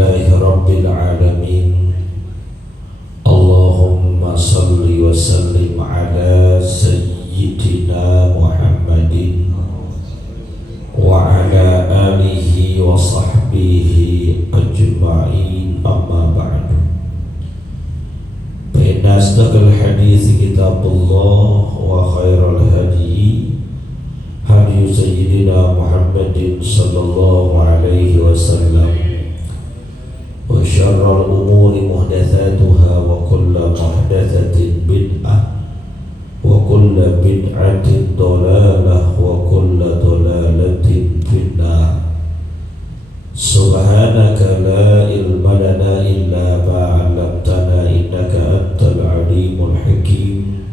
Alhamdulillahi Rabbil Alamin. Allahumma salli wa sallim ala Sayyidina Muhammadin wa ala alihi wa sahbihi ajma'in, amma ba'du. Fa asdaqal hadits kitabullah wa khairal hadi hadi Sayyidina Muhammadin sallallahu alaihi wasallam, wa syarrul umuri muhdatsatuha wa kullu muhdatsatin bid'ah wa kullu bid'atin dhalalah wa kullu dhalalatin finnar. Subhanaka la ilma lana illa ma 'allamtana innaka antal alimul hakim.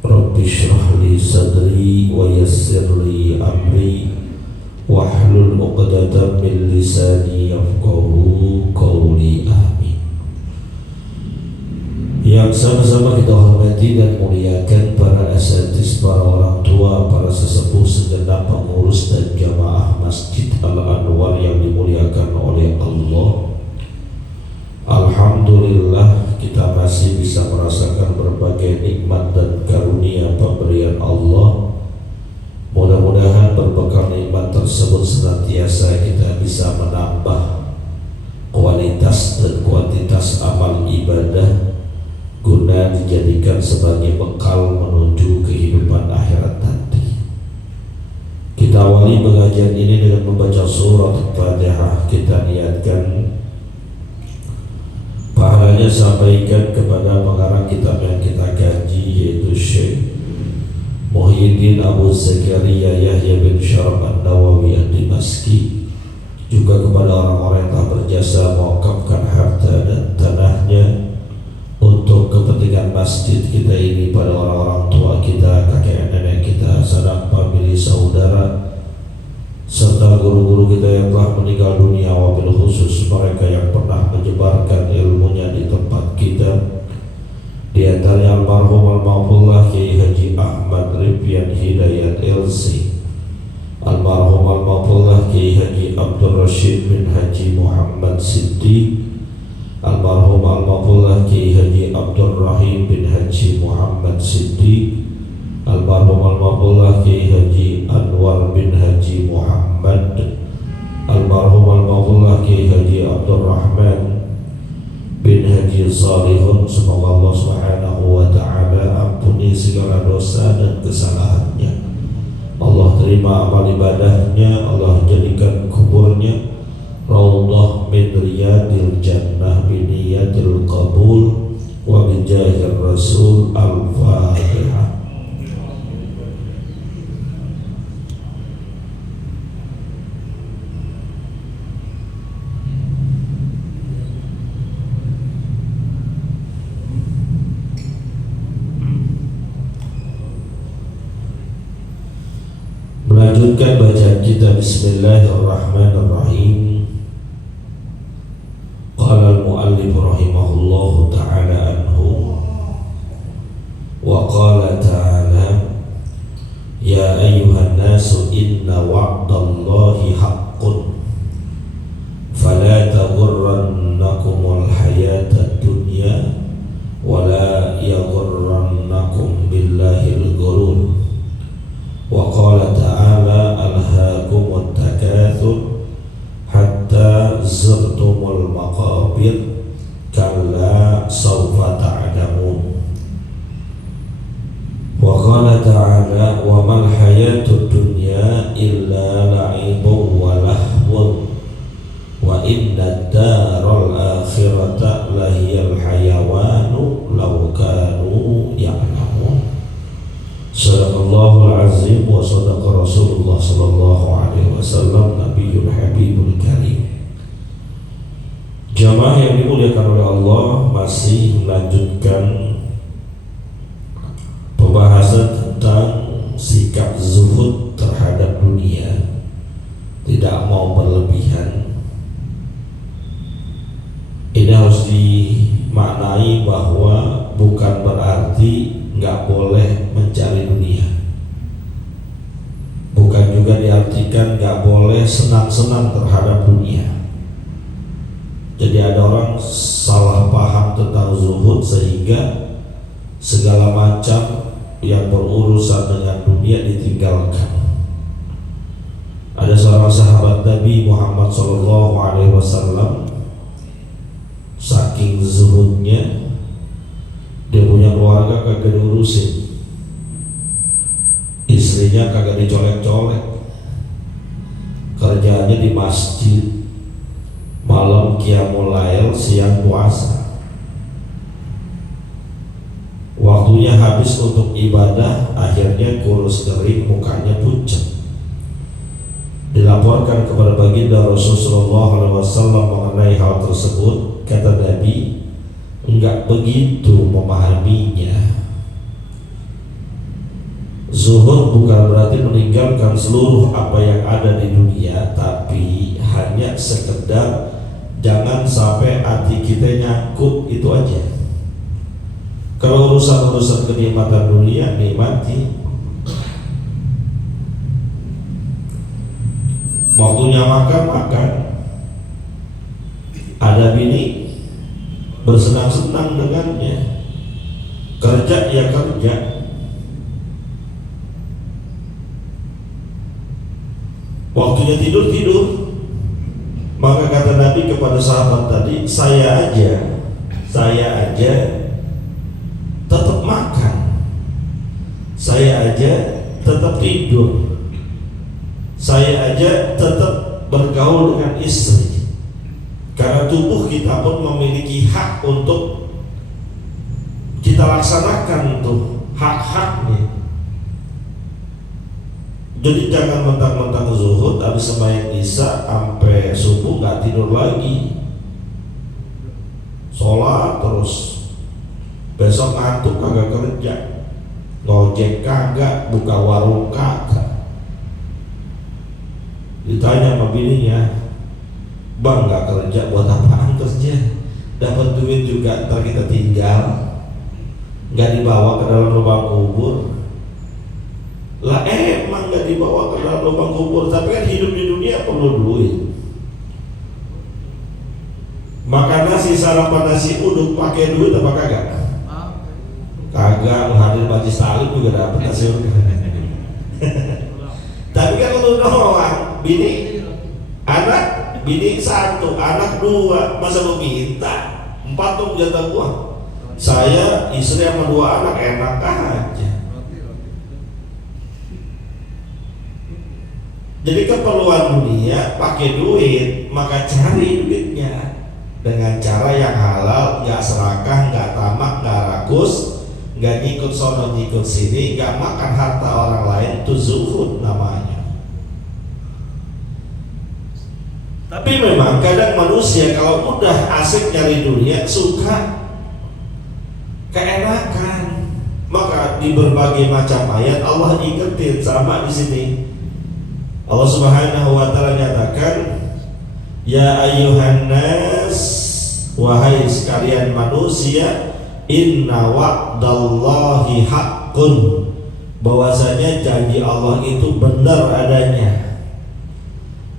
Rabbi shrah li sadri wa yassir li amri wahlul 'uqdatam min lisani yafqahu qawli. Amin. Yang sama-sama kita hormati dan muliakan para asatiz, para orang tua, para sesepuh, segenap pengurus dan jamaah Masjid Al-Anwar yang dimuliakan oleh Allah. Alhamdulillah, kita masih bisa merasakan berbagai nikmat dan karunia pemberian Allah. Mudah-mudahan berbekal nikmat tersebut senantiasa kita bisa menambah kualitas dan kuantitas amal ibadah guna dijadikan sebagai bekal menuju kehidupan akhirat nanti. Kita awali pengajian ini dengan membaca surat Al-Fatihah. Kita niatkan pahalanya sampaikan kepada pengarang kitab yang kita kaji, yaitu Syekh Muhyiddin Abu Zakaria Yahya bin Syaraf An-Nawawi Ad-Dimashqi, juga kepada orang-orang yang telah berjasa mewakafkan harta dan tanahnya untuk kepentingan masjid kita ini, pada orang-orang tua kita, kakek nenek kita, sanak famili, saudara, serta guru-guru kita yang telah meninggal dunia, wabil khusus mereka yang pernah menyebarkan ilmunya di tempat kita. Di antaranya almarhum al-mafullah Kiai Haji Ahmad Rifyan Hidayat LC, almarhum al-mafullah Kiai Haji Abdul Rashid bin Haji Muhammad Siddiq, almarhum al-mafullah Kiai Haji Abdul Rahim bin Haji Muhammad Siddiq, almarhum al-mafullah Kiai Haji Anwar bin Haji Muhammad, almarhum al-mafullah Kiai Haji Abdul Rahman bin Haji Salihun. Semoga Allah Subhanahu wa ta'ala ampuni segala dosa dan kesalahannya. Allah terima amal ibadahnya. Allah jadikan kuburnya raudhah min riyadil jannah biniyatil qabul wa bijahir rasul. Al-Fatihah. Melanjutkan bacaan kita. Bismillahirrahmanirrahim. Qala al-muallif rahimahullahu ta'ala anhu wa qala ta'ala ya ayyuhan nasu inna wa'dallahi haqqun fala taghurrannakumul hayatad dunya wa la yaghurrannakum billahil ghurur. Wa qala ta'ala alhaakumut takatsur hatta zurtumul maqabir kalla sawfa ta'lamun. Wa qala ta'ala wa mal hayatud dunya illa la'ibun wa lahwun wa inna daral akhirata lahiyal hayawanu law kanu ya'lamun. Sadaqallahul azim wa sadaqa Rasulullah sallallahu alaihi wasallam Nabiyyul Habibul Karim. Jamaah yang dimuliakan oleh Allah, masih melanjutkan pembahasan tentang sikap zuhud terhadap dunia, tidak mau berlebihan. Ini harus dimaknai bahwa bukan berarti nggak boleh mencari dunia, bukan juga diartikan nggak boleh senang-senang terhadap dunia. Jadi ada orang salah paham tentang zuhud sehingga segala macam yang berurusan dengan dunia ditinggalkan. Ada seorang sahabat Nabi Muhammad SAW, saking zuhudnya, dia punya keluarga kagak diurusin, istrinya kagak dicolek-colek, kerjaannya di masjid, malam qiyamul lail, siang puasa. Waktunya habis untuk ibadah, akhirnya kurus kering, mukanya pucat. Dilaporkan kepada baginda Rasulullah SAW mengenai hal tersebut. Kata Nabi, enggak begitu memahaminya. Zuhud bukan berarti meninggalkan seluruh apa yang ada di dunia, tapi hanya sekedar jangan sampai hati kita nyangkut, itu aja. Kalau urusan-urusan kenikmatan dunia, nikmati. Waktunya makan. Ada bini, bersenang-senang dengannya. Kerja ya kerja. Waktunya tidur. Maka kata Nabi kepada sahabat tadi, saya aja tetap makan, saya aja tetap tidur, saya aja tetap bergaul dengan istri. Karena tubuh kita pun memiliki hak untuk kita laksanakan tuh hak-haknya. Jadi jangan mentang-mentang zuhud habis sembahyang isya sampai subuh nggak tidur lagi, sholat terus, besok ngantuk kagak kerja, ngojek kagak, buka warung kagak. Ditanya sama bininya, bang nggak kerja buat apaan kerja? Dapat duit juga ntar kita tinggal, nggak dibawa ke dalam lubang kubur. Lah emang gak dibawa ke dalam lubang kubur, tapi kan hidup di dunia perlu duit. Makan nasi, sarapan nasi uduk pakai duit apa kagak? Kagak, hadir majlis taklim juga dapat nasi uduk. Tapi kan lu doang, bini satu, anak dua, masa lu minta 4 tuh jatah gua. Saya istri sama 2 anak enak aja. Jadi keperluan dunia pakai duit, maka cari duitnya dengan cara yang halal, nggak serakah, nggak tamak, nggak rakus, nggak nyikut sono nyikut sini, nggak makan harta orang lain. Itu zuhud namanya. Tapi memang kadang manusia kalau udah asik nyari dunia suka keenakan, maka di berbagai macam ayat Allah ingetin sama di sini. Allah Subhanahu wa ta'ala nyatakan, ya ayyuhan nas, wahai sekalian manusia, inna wa'dallahi haqqun, bahwasanya janji Allah itu benar adanya.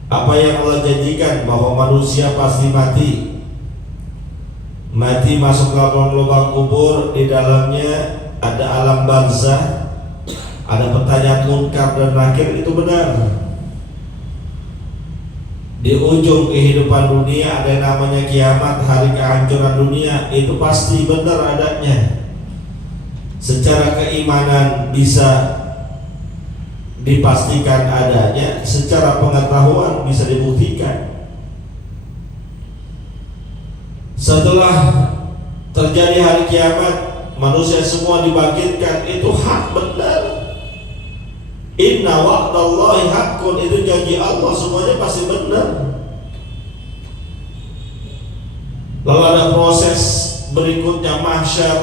Apa yang Allah janjikan, bahwa manusia pasti mati masuk ke dalam lubang kubur, di dalamnya ada alam barzah, ada pertanyaan munkar dan nakir, itu benar. Di ujung kehidupan dunia ada yang namanya kiamat, hari kehancuran dunia, itu pasti benar adanya. Secara keimanan bisa dipastikan adanya, secara pengetahuan bisa dibuktikan. Setelah terjadi hari kiamat, manusia semua dibangkitkan, itu hak benar. Inna wa'dallahi haqqun, itu janji Allah, semuanya pasti benar. Lalu ada proses berikutnya, mahsyar,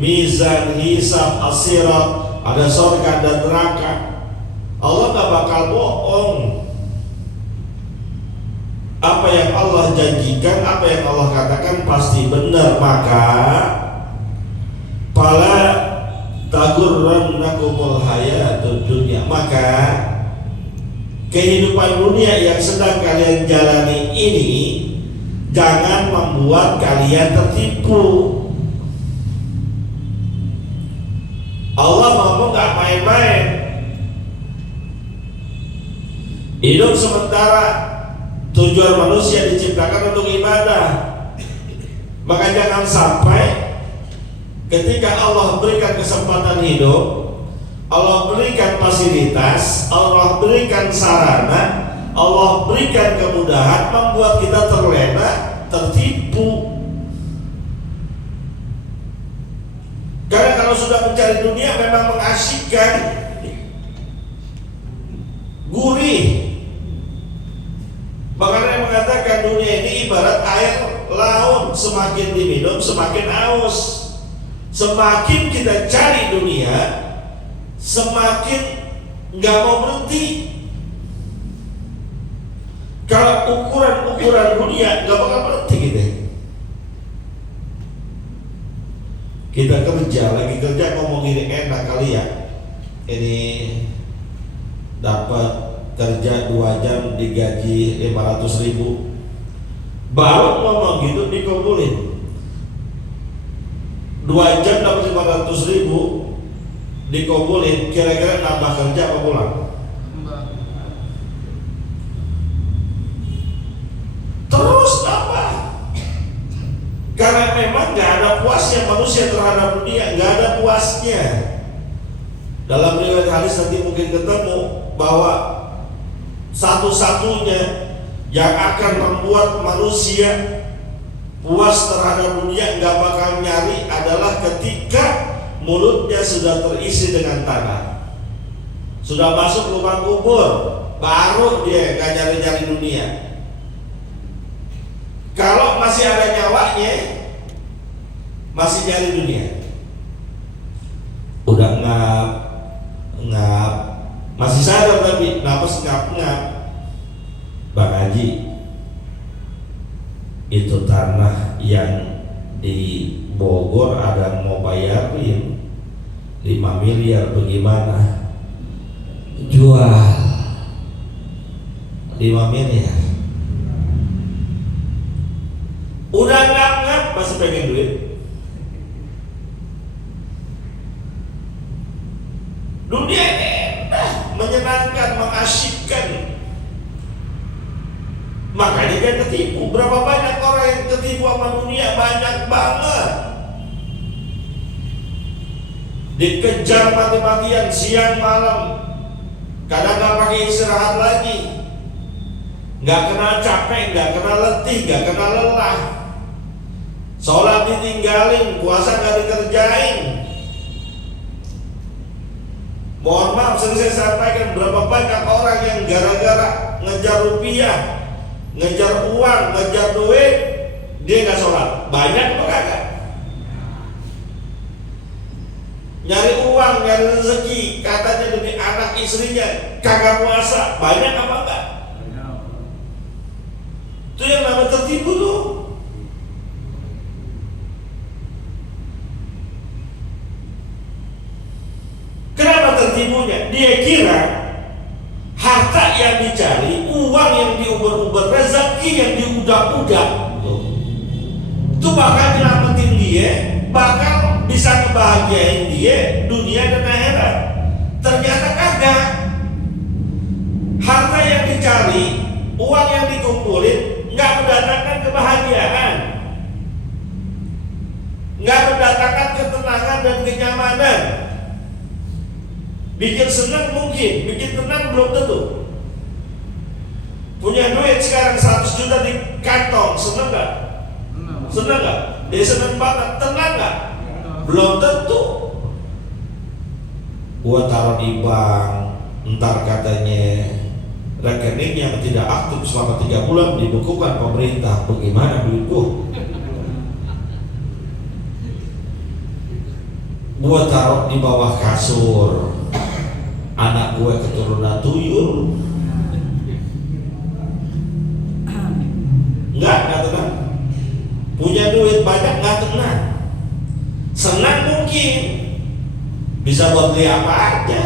mizan, hisab, as-sirat, ada surga dan neraka. Allah gak bakal bohong. Apa yang Allah janjikan, apa yang Allah katakan pasti benar. Maka pala tagurrannakumul hayatud dunya, maka kehidupan dunia yang sedang kalian jalani ini jangan membuat kalian tertipu. Allah ngomong gak main-main. Hidup sementara, tujuan manusia diciptakan untuk ibadah. Maka jangan sampai ketika Allah berikan kesempatan hidup, Allah berikan fasilitas, Allah berikan sarana, Allah berikan kemudahan, membuat kita terlena, tertipu. Karena kalau sudah mencari dunia memang mengasyikkan, gurih. Makanya yang mengatakan dunia ini ibarat air laut, semakin diminum semakin haus. Semakin kita cari dunia, semakin nggak mau berhenti. Kalau ukuran dunia nggak bakal berhenti kita. Kita lagi kerja ngomong ini enak kali ya. Ini dapat kerja 2 jam digaji 500.000. Baru ngomong gitu dikumpulin. 2 jam dapat 500.000 dikumpulin, kira-kira nambah kerja apa pulang? Terus nambah. Karena memang gak ada puasnya manusia terhadap dunia, gak ada puasnya. Dalam riwayat hadis nanti mungkin ketemu bahwa satu-satunya yang akan membuat manusia puas terhadap dunia gak bakal nyari adalah ketika mulutnya sudah terisi dengan tanah, sudah masuk lubang kubur, baru dia gak nyari-nyari dunia. Kalau masih ada nyawanya, masih nyari dunia. Udah ngap, masih sadar tapi napas ngap. Bang Haji, itu tanah yang di Bogor ada mau bayarin 5 miliar, bagaimana? Jual 5 miliar. Udah ngap masih pengen duit. Dunia ini enak, menyenangkan, mengasyikkan. Makanya dia ketipu. Berapa banyak orang yang ketipu sama dunia? Banyak banget. Dikejar mati-matian siang malam, kadang gak pakai istirahat lagi, gak kenal capek, gak kenal letih, gak kenal lelah. Sholat ditinggalin, puasa gak dikerjain. Mohon maaf, sering saya sampaikan berapa banyak orang yang gara-gara ngejar rupiah, ngejar uang, ngejar duit, dia gak sholat. Banyak apa kagak? Nyari uang, nyari rezeki, katanya demi anak istrinya, kagak puasa. Banyak apa enggak? Itu yang namanya tertipu tuh. Kenapa tertipunya? Dia kira harta yang dicari, uang yang diuber-uber, rezeki yang diudak-udak, itu bakal nyelamatin dia, bakal bisa ngebahagiain dia dunia dan akhirat. Ternyata kagak. Harta yang dicari, uang yang dikumpulin nggak mendatangkan kebahagiaan, nggak mendatangkan ketenangan dan kenyamanan. Bikin senang mungkin, bikin tenang belum tentu. Punya duit sekarang 100 juta di kantong, senang nggak? Senang nggak? Dia senang banget, tenang nggak? Belum tentu. Gua taruh di bank, ntar katanya rekening yang tidak aktif selama 3 bulan dibekukan pemerintah. Bagaimana duit gua? Gua taruh di bawah kasur, anak gue keturunan tuyul. Enggak tenang. Punya duit banyak enggak tenang. Senang mungkin, bisa buat beli apa aja,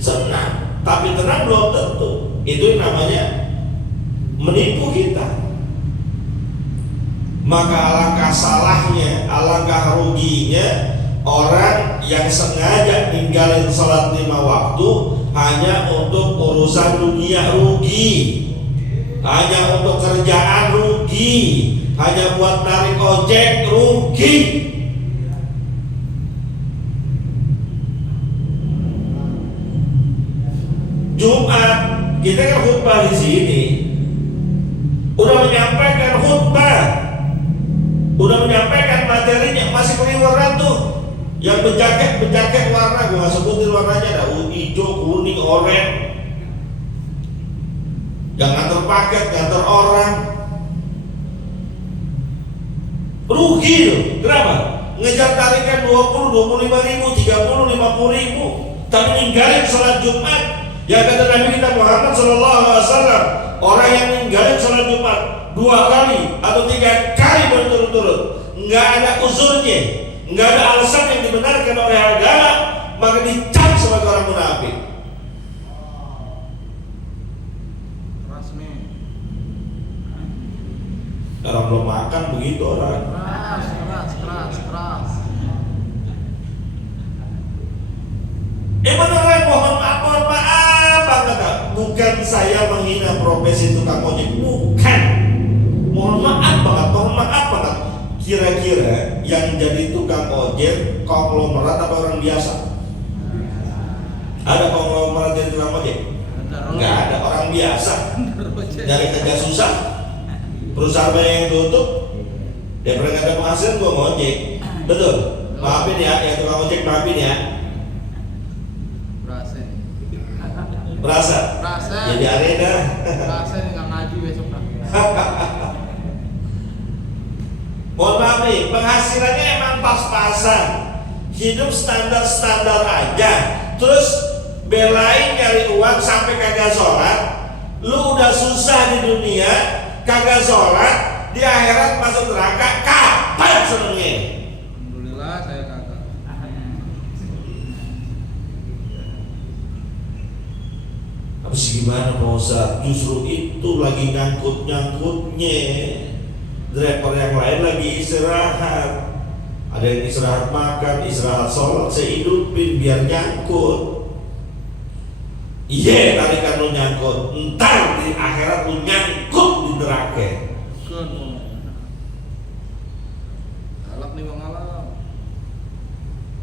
senang. Tapi tenang belum tentu. Itu namanya menipu kita. Maka alangkah salahnya, alangkah ruginya orang yang sengaja ninggalin sholat 5 waktu hanya untuk urusan dunia, rugi. Hanya untuk kerjaan, rugi. Hanya buat narik ojek, rugi. Jumat kita kan khutbah di sini, udah menyampaikan khutbah, udah menyampaikan materinya, masih keliweran tuh. Yang berjaket warna, gue nggak sebutin warnanya, ada hijau, kuning, oranye. Yang nganter paket, nganter orang, rugi loh. Kenapa? Ngejar tarikan 20, 25 ribu, 30, 50 ribu, tapi ninggalin sholat Jumat. Ya kata Nabi kita Muhammad SAW, orang yang ninggalin sholat Jumat 2 kali atau 3 kali berturut-turut, nggak ada uzurnya, nggak ada alasan yang dibenarkan oleh agama, maka dicap sebagai orang munafik. Orang belum makan begitu orang. Keras. Beneran mohon maaf banget. Bukan saya menghina profesi tukang ojek, bukan. Mohon maaf banget. Kira-kira yang jadi tukang ojek konglomerat apa orang biasa? Ada konglomerat jadi tukang ojek? Enggak ada, orang biasa. Dari kerja susah, perusahaan banyak yang tutup, dia pernah ada penghasilan, gua ngojek. Betul? Maafin ya, yang tukang ojek maafin ya. Berasa? Jadi arena. Berasa nih nggak ngaji besok kan. Mohon maaf nih, penghasilannya emang pas-pasan, hidup standar-standar aja, terus belain nyari uang sampai kagak sholat. Lu udah susah di dunia, kagak sholat, di akhirat masuk neraka, kapan senengnya? Alhamdulillah saya kagak. Habis gimana Pak Ustaz? Justru itu lagi nyangkut-nyangkutnya. Driver yang lain lagi istirahat. Ada yang istirahat makan, istirahat sholat, saya hidupin biar nyangkut. Iya, tarikan lu nyangkut, entar di akhirat lu nyangkut di neraka. Galak nih bang alam.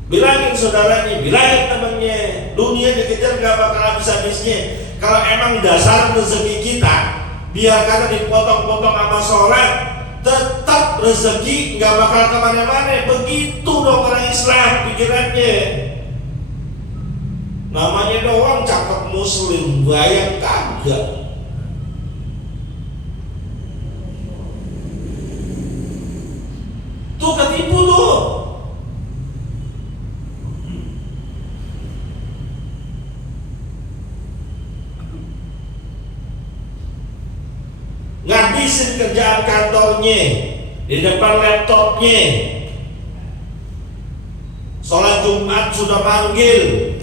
Bilangin saudaranya, bilangin temennya, dunia dikejar gak bakal habis-habisnya. Kalau emang dasar rezeki kita, biar kata dipotong-potong sama sholat, tetap rezeki gak bakal kemana-mana. Begitu dong orang Islam pikirannya. Namanya doang cakep muslim, bayang kagak. Tuh ketipu tuh. Ngabisin kerjaan kantornya di depan laptopnya. Sholat Jumat sudah manggil,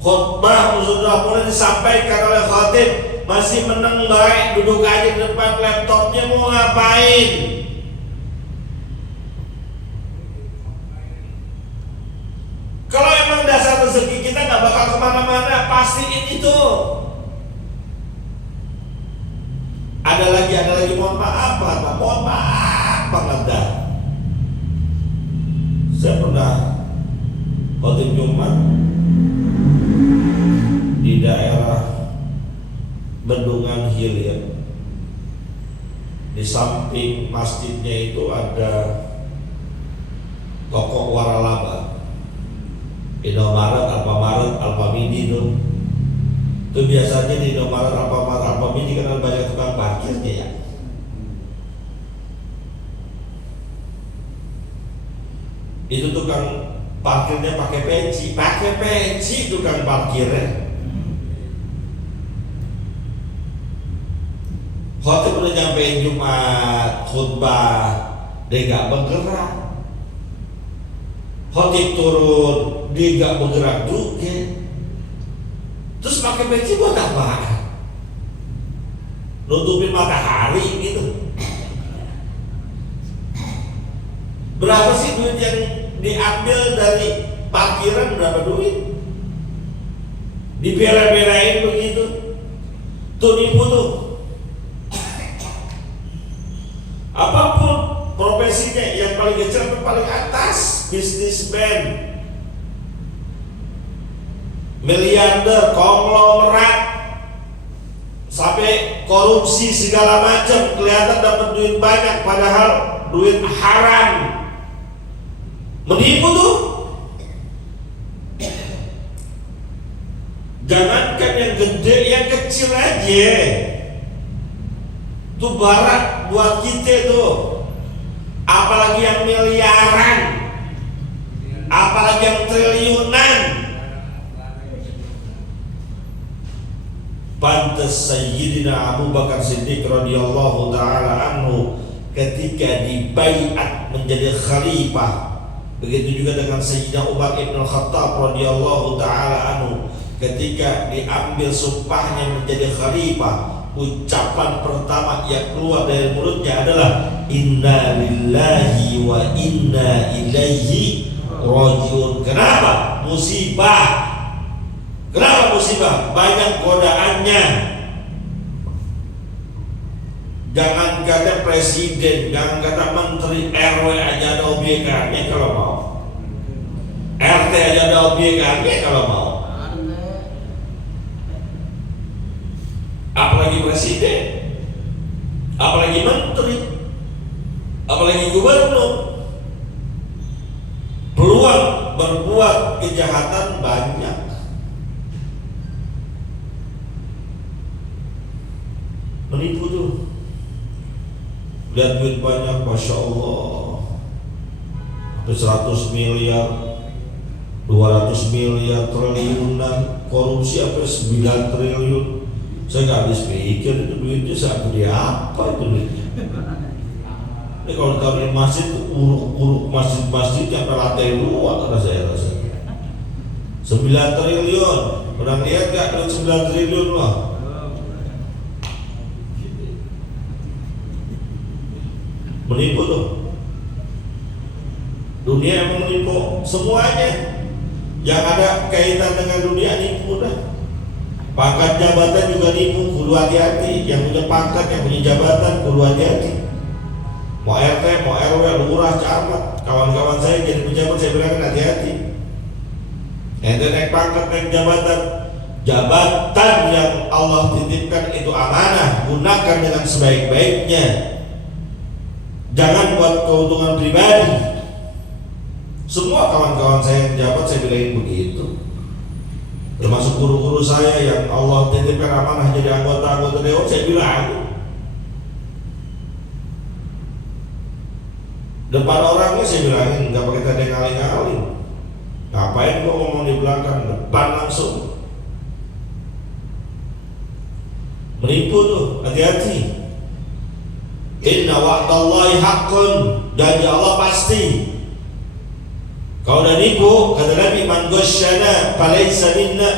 khutbah sudah mulai disampaikan oleh khatib, masih meneng baik duduk aja di depan laptopnya, mau ngapain? Kalau emang dasar rezeki kita nggak bakal kemana-mana, pastiin itu. Ada lagi mohon maaf banget dah. Saya pernah khotib Jumat di daerah Bendungan Hilir. Di samping masjidnya itu ada toko waralaba, Indomaret, Alfamidi itu. Itu biasanya di Indomaret, Alfamidi kan banyak tukang parkirnya ya. Itu tukang parkirnya pakai peci tukang parkirnya. Khotib udah nyampein Jumat, khutbah, dia nggak bergerak. Khotib turun, dia nggak bergerak juga. Terus pakai peci buat apa? Nutupin matahari gitu. Berapa sih duit yang diambil dari parkiran, berapa duit? Dibela-belain begitu. Tuh nipu tuh. Apapun profesinya, yang paling kecil sampai paling atas, bisnismen, miliarder, konglomerat, sampai korupsi segala macam, kelihatan dapat duit banyak padahal duit haram. Menipu tuh. Jangankan yang gede, yang kecil aja tuh barat buat kita tuh. Apalagi yang miliaran, apalagi yang triliunan. Pantas Sayyidina Abu Bakar Siddiq radhiyallahu taala anhu ketika dibaiat menjadi khalifah. Begitu juga dengan Sayyidina Umar ibn Khattab radhiyallahu taala anhu ketika diambil sumpahnya menjadi khalifah. Ucapan pertama yang keluar dari mulutnya adalah inna lillahi wa inna ilaihi rajiun. Kenapa? Musibah. Kenapa musibah? Banyak godaannya. Jangan kata presiden, jangan kata menteri, RW aja ada OBK-nya kalau mau, RT aja ada OBK-nya kalau mau, apalagi presiden, apalagi menteri, apalagi gubernur. Peluang berbuat kejahatan banyak. Menipu tuh. Lihat duit banyak, Masya Allah, hampir 100 miliar, 200 miliar, triliunan, korupsi hampir 9 triliun. Saya nggak habis pikir itu duitnya saya beli apa itu duitnya. Ini kalau ditaruh masjid, uruk-uruk masjid-masjid sampai lantai 2 karena saya rasa 9 triliun. Pernah lihat nggak duit 9 triliun lah? Menipu tuh. Dunia emang menipu semuanya. Yang ada kaitan dengan dunia nipu dah. Pangkat jabatan juga nipu, kudu hati-hati. Yang punya pangkat, yang punya jabatan, kudu hati-hati. Mau RT, mau RW, lurah, camat, kawan-kawan saya jadi pejabat, saya bilang hati-hati. Ente naik pangkat, naik jabatan, jabatan yang Allah titipkan itu amanah, gunakan dengan sebaik-baiknya. Jangan buat keuntungan pribadi. Semua kawan-kawan saya yang jabat saya bilangin begitu. Termasuk guru-guru saya yang Allah titipkan amanah jadi anggota dewan, saya bilang depan orangnya saya bilangin nggak pakai tanda ngaling-ngaling. Ngapain gua ngomong di belakang, depan langsung. Menipu tuh, hati-hati. Inna wa'dallahi haqqun, janji Allah pasti. Kalau udah nipu, kata Nabi, man ghasyana falaysa minna.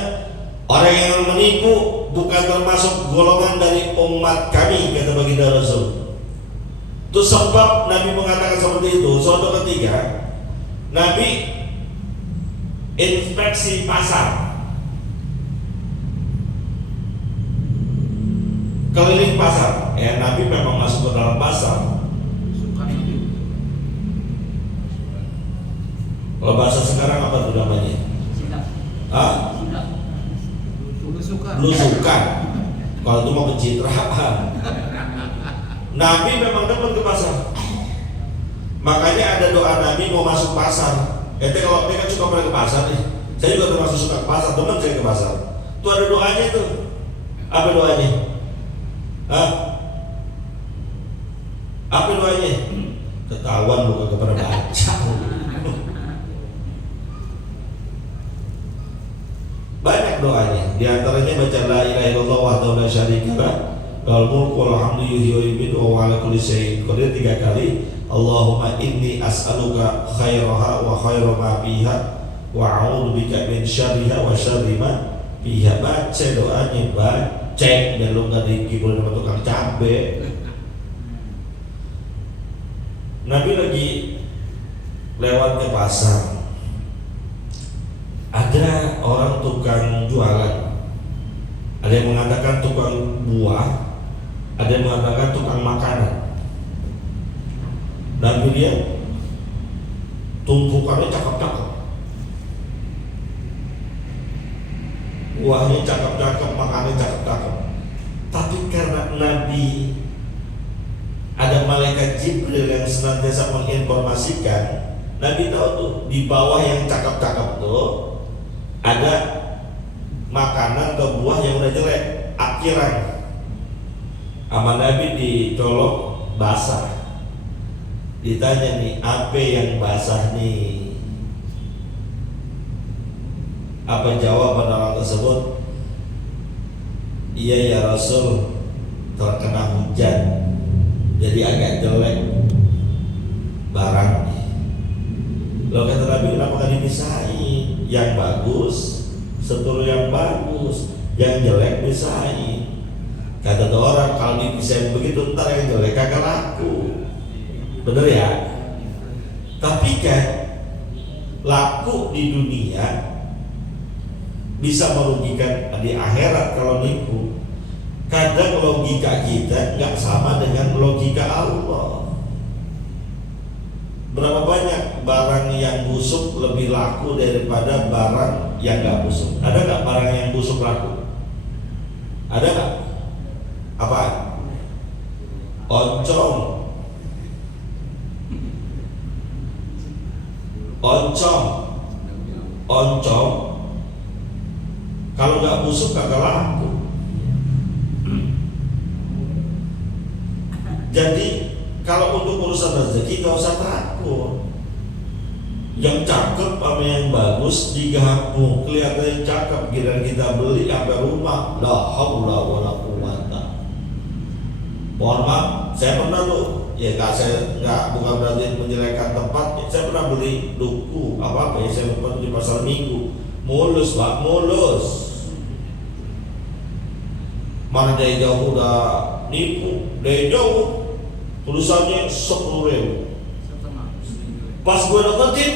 Orang yang menipu bukan termasuk golongan dari umat kami, kata baginda Rasul. Itu sebab Nabi mengatakan seperti itu. Suatu ketika Nabi inspeksi pasar, keliling pasar. Nabi memang masuk ke dalam pasar. Kalau bahasa sekarang apa tuh namanya? Hah? Belusukan. Kalau itu mau pencitraan. Nabi memang demen ke pasar. Makanya ada doa Nabi mau masuk pasar. Kalau dia kan suka pernah ke pasar nih. Saya juga termasuk suka ke pasar. Teman saya ke pasar. Tuh ada doanya tuh. Apa doanya? Hah? Apa doanya? Ketahuan lu kagak pernah baca. Banyak doanya. Di antaranya baca la ilaha illallah wahdahu la syarika lah, lahul mulku wal hamdu yuhyi wa yumiitu wa huwa ala kulli syai'in qadir 3 kali. Allahumma inni as'aluka khairaha wa khaira ma fiha wa a'udzu bika min syarriha wa syarri ma fiha. Baca doanya, baca, biar lu enggak dikibulin sama tukang cabe. Nabi lagi lewat ke pasar, ada orang tukang jualan, ada yang mengatakan tukang buah, ada yang mengatakan tukang makanan. Nabi lihat tumpukannya cakep-cakep, buahnya cakep-cakep, makannya cakep-cakep. Tapi karena Nabi ada malaikat Jibril yang senantiasa menginformasikan, Nabi tahu tuh di bawah yang cakep-cakep tuh ada makanan atau buah yang udah jelek, akhiran. Sama Nabi dicolok basah. Ditanya nih, apa yang basah nih? Apa jawaban orang tersebut? Iya ya Rasul, terkena hujan, jadi agak jelek barangnya. Lalu kata Nabi, kenapa gak dipisahin? Yang bagus setur yang bagus, yang jelek pisahin. Kata tuh orang, kalau dipisahin begitu ntar yang jelek kagak laku. Bener ya? Tapi kan laku di dunia bisa merugikan di akhirat kalau nipu. Kadang logika kita nggak sama dengan logika Allah. Berapa banyak barang yang busuk lebih laku daripada barang yang nggak busuk? Ada nggak barang yang busuk laku? Ada nggak? Apa? Oncom. Oncom kalau nggak busuk kagak laku. Jadi kalau untuk urusan rezeki nggak usah takut. Yang cakep sama yang bagus digabung, kelihatan yang cakep, giliran kita beli sampai rumah, la haula wala quwata. Mohon maaf, saya pernah tuh, ya bukan berarti menjelekkan tempat. Saya pernah beli duku apa ya, saya lupa di pasar Minggu, mulus Pak, mulus. Mana dari jauh udah nipu, dari jauh tulisannya 10.000. Pas gue deketin,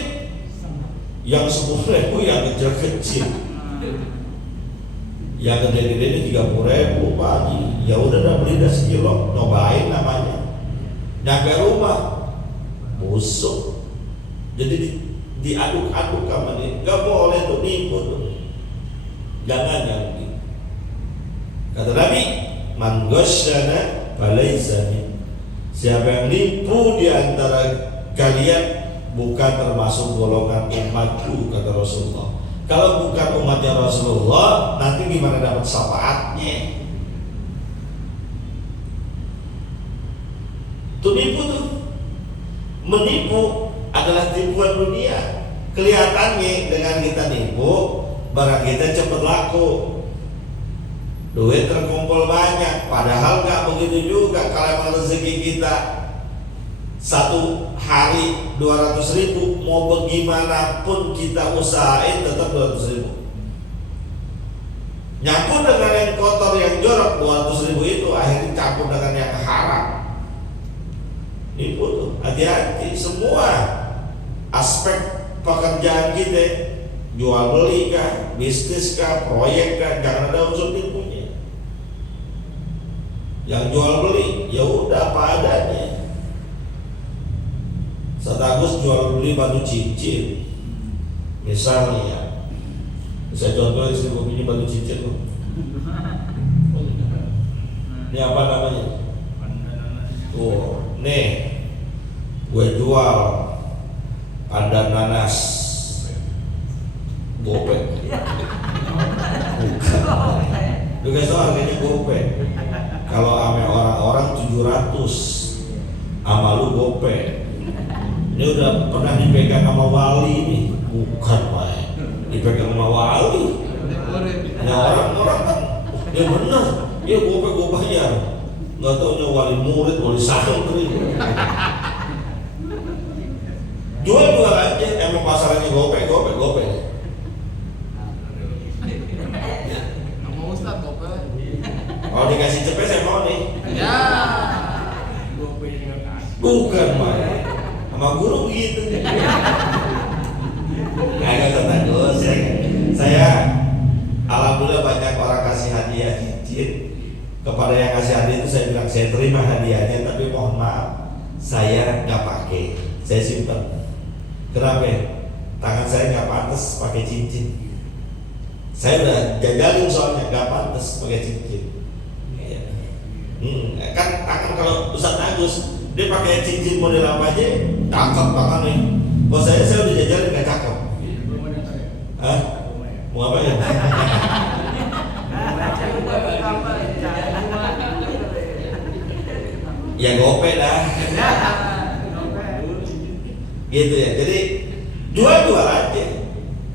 yang 10.000 yang kecil-kecil, yang gede-gede ini 30.000 Pak Haji. Ya udah dah beli dah sekilo, nyobain namanya. Nyampe rumah busuk, jadi diaduk-aduk sama dia. Gak boleh tuh nipu tuh, jangan yang begitu. Kata Nabi, man ghasyana falaysa min. Siapa yang nipu di antara kalian bukan termasuk golongan umatku, kata Rasulullah. Kalau bukan umatnya Rasulullah, nanti gimana dapat syafaatnya? Itu nipu tuh. Menipu adalah tipuan dunia. Kelihatannya dengan kita nipu, barang kita cepat laku, duit terkumpul banyak. Padahal nggak begitu juga. Kalau emang rezeki kita satu hari 200.000, mau bagaimanapun kita usahain tetap 200.000. Nyampur dengan yang kotor, yang jorok, 200.000 itu akhirnya campur dengan yang haram. Nipu tuh, hati-hati. Semua aspek pekerjaan kita, jual beli kah, bisnis kah, proyek kah, jangan ada unsur nipunya. Yang jual beli, ya udah apa adanya. Satagus jual beli batu cincin, misalnya ya, saya contoh di sini ini batu cincin tuh. Ini apa namanya? Tuh, nih, gue jual pandan nanas, gopek. Lu guys tau harganya gopek. Kalau ame orang-orang 700, sama lu gopek. Ini udah pernah dipegang sama wali nih, bukan Pak, dipegang sama wali. Ya orang-orang kan, ya benar, ya gue bayar. Nggak taunya wali murid, wali santri. Jual aja, emang pasarannya gopek. Mau Ustaz gopek. Kalau dikasih cepet saya mau nih. Ya. Bukan Pak. Sama guru begitu. hari itu saya bilang saya terima hadiahnya, tapi mohon maaf saya nggak pakai, saya simpan. Kenapa? Tangan saya nggak pantas pakai cincin. Saya udah jajalin soalnya nggak pantas pakai cincin. Kan tangan kalau Ustaz Agus dia pakai cincin model apa aja cakep banget nih. Kalau saya udah jajalin nggak cakep. Hah? Mau apa ya? Ya gope dah. Gitu ya. Jadi jual aja.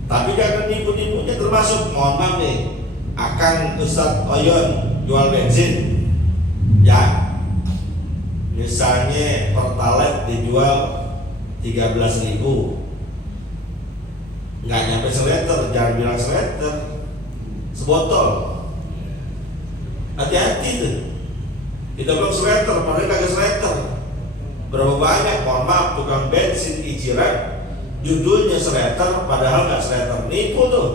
Tapi jangan nipu-nipunya, termasuk mohon maaf nih, Akang Ustadz Oyon jual bensin. Ya. Misalnya Pertalite dijual 13.000. Nggak nyampe seliter, jangan bilang seliter, sebotol. Hati-hati tuh. Kita bilang seliter, padahal kagak seliter. Berapa banyak, mohon maaf, tukang bensin Ijiran judulnya seliter, padahal nggak seliter, nipu tuh.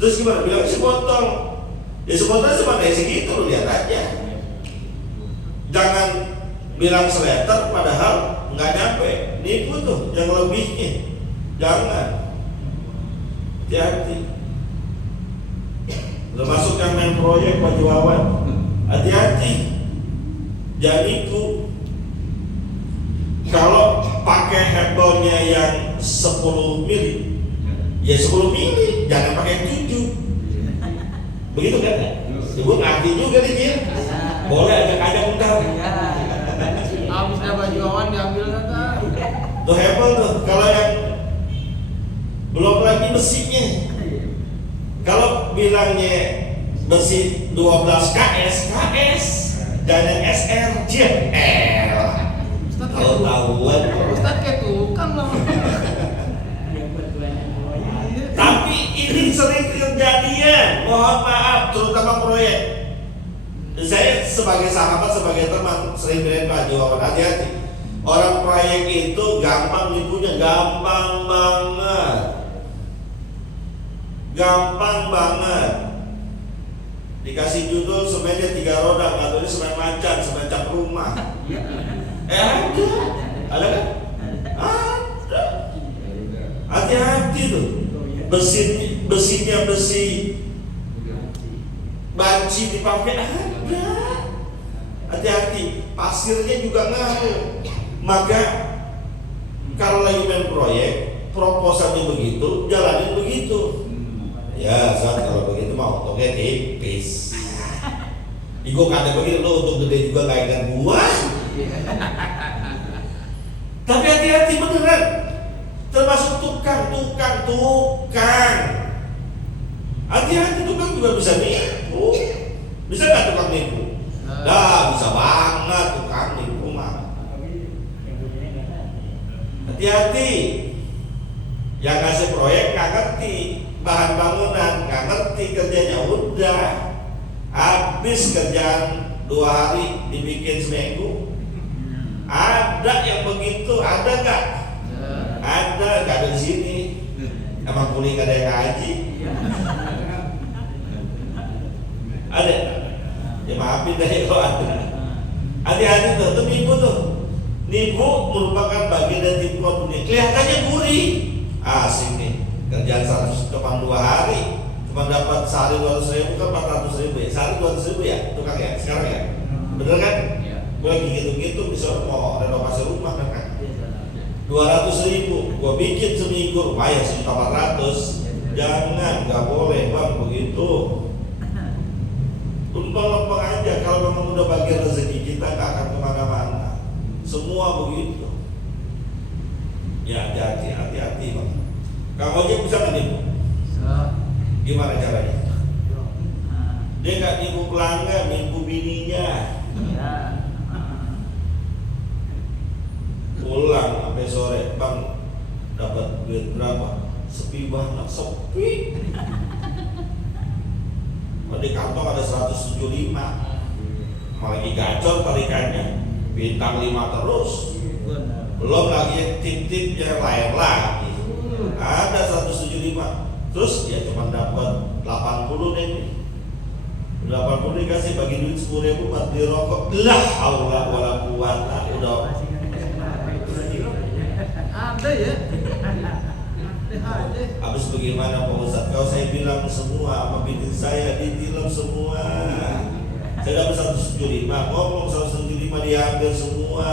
Terus gimana? Bilang sebotol. Ya sebotol cuma kayak segitu, lu lihat aja. Jangan bilang seliter, padahal nggak nyampe, nipu tuh, yang lebihnya. Jangan. Hati-hati. Termasuk yang main proyek Pak Wawan, hati-hati. Jangan nipu. Kalau pakai hebelnya yang 10 mili, ya 10 mili, jangan pakai 7. Begitu kan? Ibu ngerti juga nih dia. Boleh ajak-ajak entar. Habis dapat Wawan diambil kata. Tuh hebel tuh. Kalau yang belum lagi besinya. Kalau bilangnya besi 12 KS dan yang SR, JL. Tahu-tahuan. Ustaz kayak tukang lah. Tapi ini sering kejadian. Mohon maaf, terutama proyek. Saya sebagai sahabat, sebagai teman sering bilang Pak Wawan, hati-hati. Orang proyek itu gampang nipunya, gampang banget. Gampang banget. Dikasih judul semennya 3 roda, katanya semen macan, semen cap rumah. Ada kan? Ada. Hati-hati tuh. Besinya besi banci dipakai ada. Hati-hati. Pasirnya juga ngaruh. Maka kalau lagi main proyek, proposalnya begitu, jalanin begitu. Ya, saat kalau begitu mau untungnya tipis. Igo kata begitu lo untuk gede juga kayak ikan buah. Tapi hati-hati beneran. Termasuk tukang. Hati-hati, tukang juga bisa nipu. Bisa nggak tukang nipu? Dah, bisa banget tukang nipu mah. Hati-hati. Yang ngasih proyek nggak ngerti bahan bangunan, nggak ngerti kerjanya, udah habis kerjaan 2 hari dibikin seminggu. Ada yang begitu, ada nggak? Ada, nggak ada di sini. Emang kuning ada yang ngaji? Ada. Ya maafin deh kalau ada. Hati-hati tuh, nipu tuh. Nipu merupakan bagian dari tipuan dunia. Kelihatannya gurih, asik nih. Kerjaan 100 depan 2 hari, cuma dapat sehari 200.000 kan 400.000 ya. Sehari 200.000 ya, tukang ya sekarang ya. Bener kan? Gue lagi gitu-gitu, bisa mau renovasi rumah kan? 200.000, gue bikin seminggu, lumayan 1.400. Jangan, nggak boleh bang begitu. Lempeng-lempeng aja. Kalau memang udah bagian rezeki kita, nggak akan kemana-mana. Semua begitu. Ya hati-hati bang. Kang Ojek bisa nggak nipu? Gimana caranya? Dia nggak nipu pelanggan, nipu bininya. Pulang sampai sore, bang dapat duit berapa? Sepi banget, sepi. Di kantong ada 175. Lagi gacor tarikannya, bintang 5 terus. Belum lagi tip-tip yang lain lagi. Ada 175. Terus ya cuma dapat 80 nih. 80 dikasih bagi duit 10.000 buat beli rokok. Lah haula wala quwata. Udah. Ada ya. Habis bagaimana Pak Ustaz? Kalau saya bilang semua sama bini saya ditilam semua. Saya dapat 175, ngomong 175 diambil semua.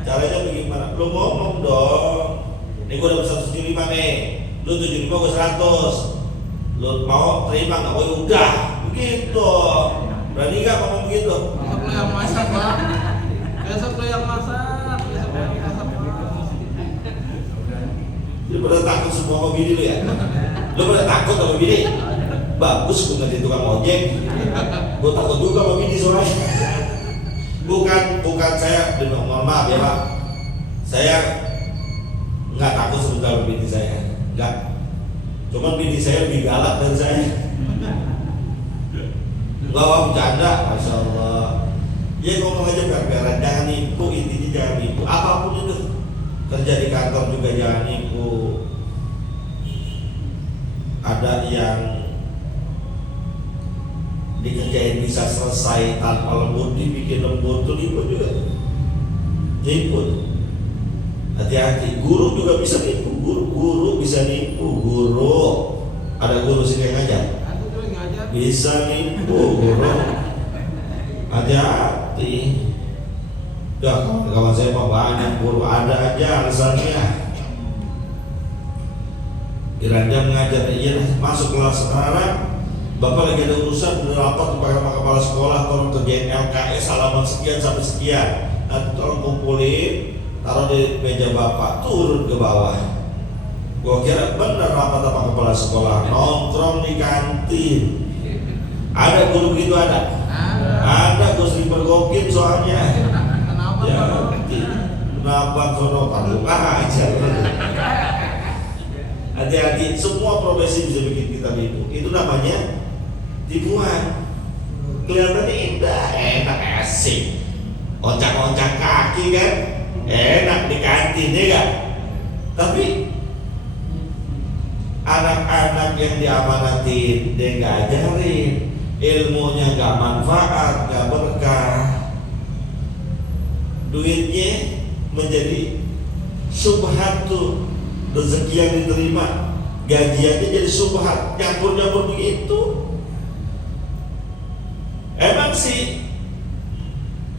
Caranya bagaimana? Lu ngomong dong. Nih gua dapat 175 nih. Lu 75 gua 100. Lu mau terima enggak? Oh udah. Begitu. Berani enggak ngomong begitu? Besok lu yang masak, Bang. Besok lu yang masak. Lu pada takut semua sama bini lu ya? Lu pada takut sama bini? Bagus gua ngerti tukang ojek. Gua takut juga sama bini soalnya. Bukan saya, mohon maaf ya Pak. Saya nggak takut sebentar sama bini saya. Nggak. Cuman bini saya lebih galak dari saya. Nggak bercanda, Masya Allah. Ya ngomong aja biar jangan nipu, intinya jangan nipu. Apapun itu. Kerja di kantor juga jangan nipu. Ada yang dikerjain bisa selesai tanpa lembut, dibikin lembut, tuh nipu juga. Nipu. Hati-hati. Guru juga bisa nipu. Guru bisa nipu. Guru. Ada guru sini yang ngajar? Bisa nipu guru. Hati-hati. Ya, kawan saya mah banyak guru, ada aja alasannya. Kiranya mengajar, iya masuk kelas sekarang. Bapak lagi ada urusan rapat sama kepala sekolah, tolong kerjain LKS halaman sekian sampai sekian. Nanti tolong kumpulin, taruh di meja bapak, turun ke bawah. Gua kira bener rapat sama kepala sekolah, nongkrong di kantin. Ada guru begitu ada? Ada, gue sering bergokin soalnya. Ya, kenapa sono panggung aja. Hati-hati, semua profesi bisa bikin kita nipu. Itu namanya tipuan. Kelihatannya indah, enak, asik. Oncak-oncak kaki kan, enak di kantin ya kan. Tapi anak-anak yang diamanatin dia nggak ajarin, ilmunya nggak manfaat, nggak berkah. Duitnya menjadi subhat tuh, rezeki yang diterima, gajiannya jadi subhat, nyampur-nyampur begitu. Emang sih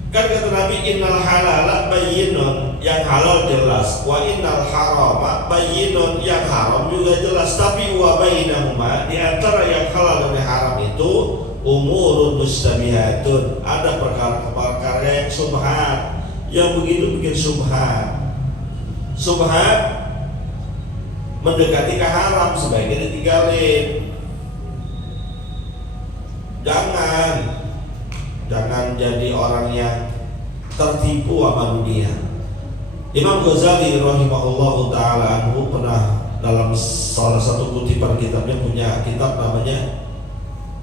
kan kata Nabi, innal halala bayyinun, yang halal jelas, wa innal harama bayyinun, yang haram juga jelas. Tapi wa bainahuma, di antara yang halal dan yang haram itu umurun mustabihatun, ada perkara-perkara yang subhat. Yang begitu bikin subhat. Subhat mendekati ke haram, sebaiknya ditinggalin. Jangan jadi orang yang tertipu sama dunia. Imam Ghazali rahimahullahu ta'ala anhu pernah dalam salah satu kutipan kitabnya punya kitab namanya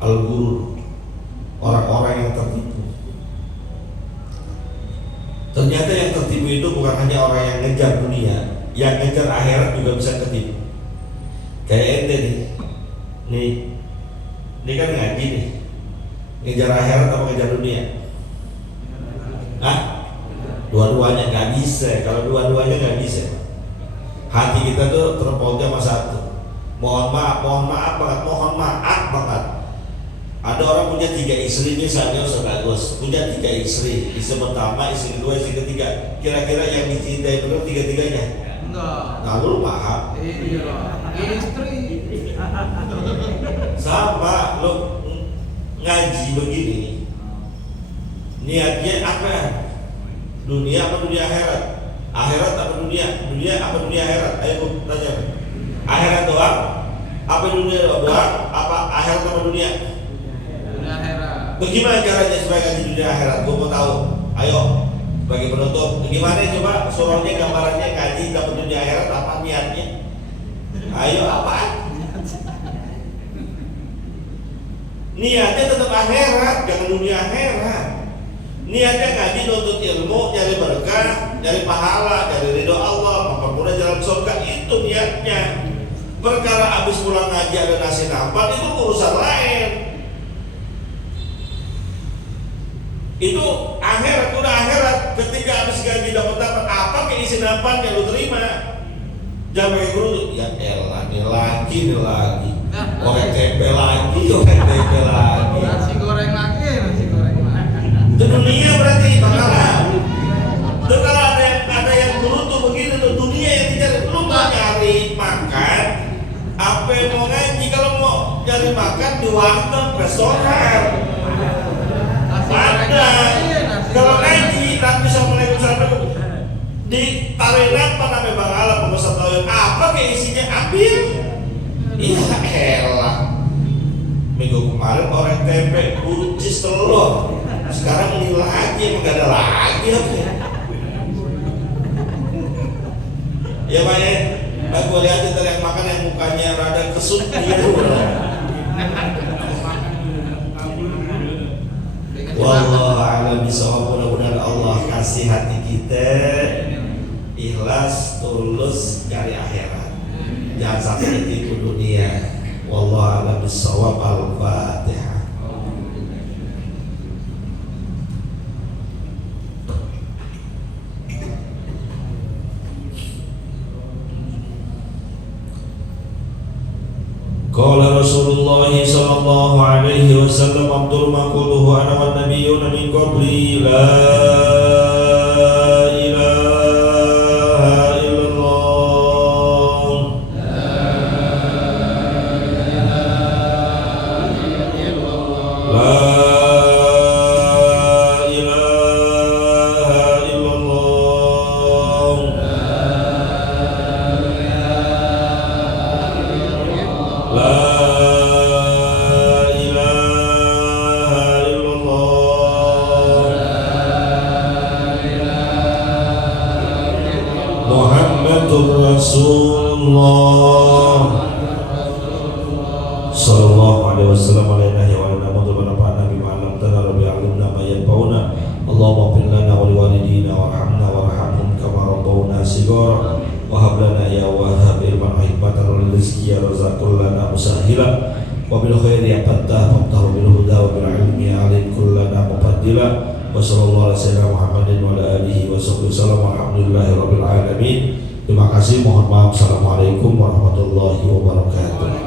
Al-Ghurur, orang-orang yang tertipu. Ternyata yang tertipu itu bukan hanya orang yang ngejar dunia, yang ngejar akhirat juga bisa ketipu. Kayak ente nih kan ngaji nih, ngejar akhirat apa ngejar dunia? Hah? Dua-duanya nggak bisa. Kalau dua-duanya nggak bisa, hati kita tuh terpaut sama satu. Mohon maaf banget. Ada orang punya 3 istri, misalnya Ustaz Agus punya 3 istri, istri pertama, istri kedua, istri ketiga. Kira-kira yang dicintai benar 3-3-nya? Enggak. Nah, lu paham? Iya, istri. Sama lu ngaji begini, niatnya apa? Dunia apa dunia akhirat? Akhirat apa dunia? Dunia apa dunia akhirat? Ayo gua tanya. Akhirat doang? Apa dunia doang? Apa akhirat apa dunia? Bagaimana caranya supaya ngaji dunia akhirat? Gue mau tahu. Ayo, sebagai penutup, gimana coba suruhnya gambarannya ngaji dapat dunia akhirat, apa niatnya? Ayo, apa? Niatnya tetap akhirat, jangan dunia akhirat. Niatnya ngaji nuntut ilmu, nyari berkah, nyari pahala, nyari ridho Allah, mempermudah jalan surga, itu niatnya. Perkara habis pulang ngaji ada nasi nampan itu urusan lain. Itu akhirat, udah akhirat. Ketika habis gaji dapat apa keisi napan yang lu terima? Jangan pakai guru tuh, ya elah nih lagi. Orang tempe lagi. Nasi goreng lagi. Itu dunia berarti bakalan. Itu kalau ada yang guru tuh begini tuh, dunia yang dicari. Lu mau nyari makan, apa yang mau ngaji? Kalau mau nyari makan di warteg, restoran. Ada. Kalau ngaji, Nabi SAW ditarik apa namanya Bang Alam pemirsa tahu apa kayak isinya ambil. Iya elah. Minggu kemarin orang tempe buncis telur. Sekarang ini lagi emang gak ada lagi apa? Ya Pak ya. Aku lihat itu yang makan yang mukanya rada kesut gitu. Wallahu a'lam bishawab. Mudah-mudahan Allah kasih hati kita ikhlas, tulus cari akhirat. Jangan sampai ditipu dunia. Wallahu a'lam bishawab. Al-Fatihah. Qala Rasulullah sallallahu alaihi wasallam Abdul maquluhu ana wan nabiyyuna min qabli la ilaha illallah la ilaha illallah La ilaha illallah Muhammadur Rasulullah sallallahu alaihi wasallam alaina ya wa lana wa nafa'na bima 'allamtana rabbi 'allimna ma yanfa'una Allahumma ighfir lana wa liwalidina warhamna warhamhum kama rabbawna shighara wa hab lana ya wahhab ilman hikmatan wal rizqi ya razzaqul lana musahhila wa bil khairi ya fattah fattah bil huda wa bil ilmi alim kullana mufaddila wa sallallahu alaihi wasallam Muhammadin wa ala alihi wa sahbihi wasallam alhamdulillahi rabbil alamin. Terima kasih, mohon maaf. Assalamualaikum warahmatullahi wabarakatuh.